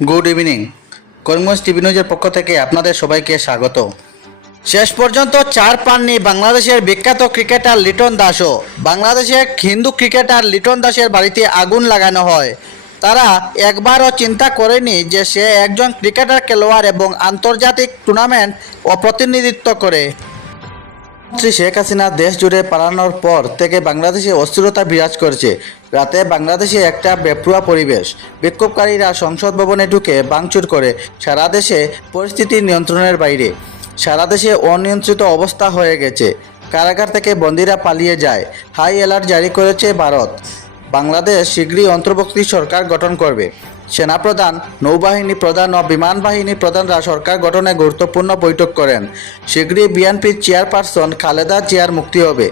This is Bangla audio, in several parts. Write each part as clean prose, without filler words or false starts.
Good evening. করিমগঞ্জ টিভি নিউজের পক্ষ থেকে আপনাদের সবাইকে স্বাগত। শেষ পর্যন্ত চার পাননি বাংলাদেশের বিখ্যাত ক্রিকেটার লিটন দাসও। বাংলাদেশের হিন্দু ক্রিকেটার লিটন দাসের বাড়িতে আগুন লাগানো হয়। তারা একবারও চিন্তা করেনি যে সে একজন ক্রিকেটার খেলোয়াড় এবং আন্তর্জাতিক টুর্নামেন্ট ও প্রতিনিধিত্ব করে। শ্রী শেখ হাসিনা দেশ জুড়ে পালানোর পর থেকে বাংলাদেশে অস্থিরতা বিরাজ করছে। রাতে বাংলাদেশে একটা বেপরোয়া পরিবেশ। বিক্ষোভকারীরা সংসদ ভবনে ঢুকে ভাঙচুর করে। সারা দেশে পরিস্থিতি নিয়ন্ত্রণের বাইরে। সারা দেশে অনিয়ন্ত্রিত অবস্থা হয়ে গেছে। কারাগার থেকে বন্দীরা পালিয়ে যায়। হাই অ্যালার্ট জারি করেছে ভারত। বাংলাদেশ শীঘ্রই অন্তর্বর্তী সরকার গঠন করবে। সেনাপ্রধান, নৌবাহিনী প্রধান ও বিমান বাহিনী প্রধানরা সরকার গঠনে গুরুত্বপূর্ণ বৈঠক করেন। শীঘ্রই বিএনপির চেয়ারপারসন খালেদা জিয়ার মুক্তি হবে।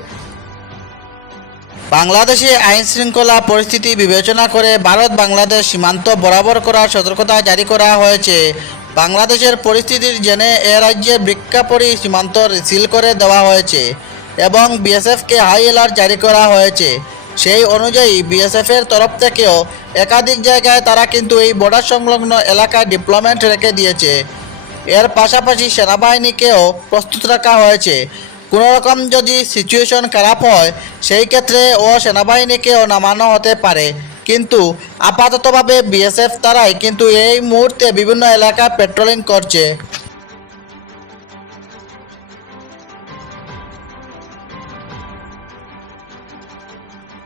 বাংলাদেশে আইন শৃঙ্খলা পরিস্থিতি বিবেচনা করে ভারত বাংলাদেশ সীমান্ত বরাবর করার সতর্কতা জারি করা হয়েছে। বাংলাদেশের পরিস্থিতির জেনে এ রাজ্যের বৃক্ষাপরি সীমান্ত সিল করে দেওয়া হয়েছে এবং বিএসএফকে হাই অ্যালার্ট জারি করা হয়েছে। সেই অনুযায়ী বিএসএফের তরফ থেকেও একাধিক জায়গায় তারা কিন্তু এই বর্ডার সংলগ্ন এলাকায় ডিপ্লয়মেন্ট রেখে দিয়েছে। এর পাশাপাশি সেনাবাহিনীকেও প্রস্তুত রাখা হয়েছে। কোনো রকম যদি সিচুয়েশন খারাপ হয় সেই ক্ষেত্রে সেনাবাহিনীকেও নামানো হতে পারে। কিন্তু আপাততভাবে বিএসএফ তারাই কিন্তু এই মুহূর্তে বিভিন্ন এলাকা পেট্রোলিং করছে।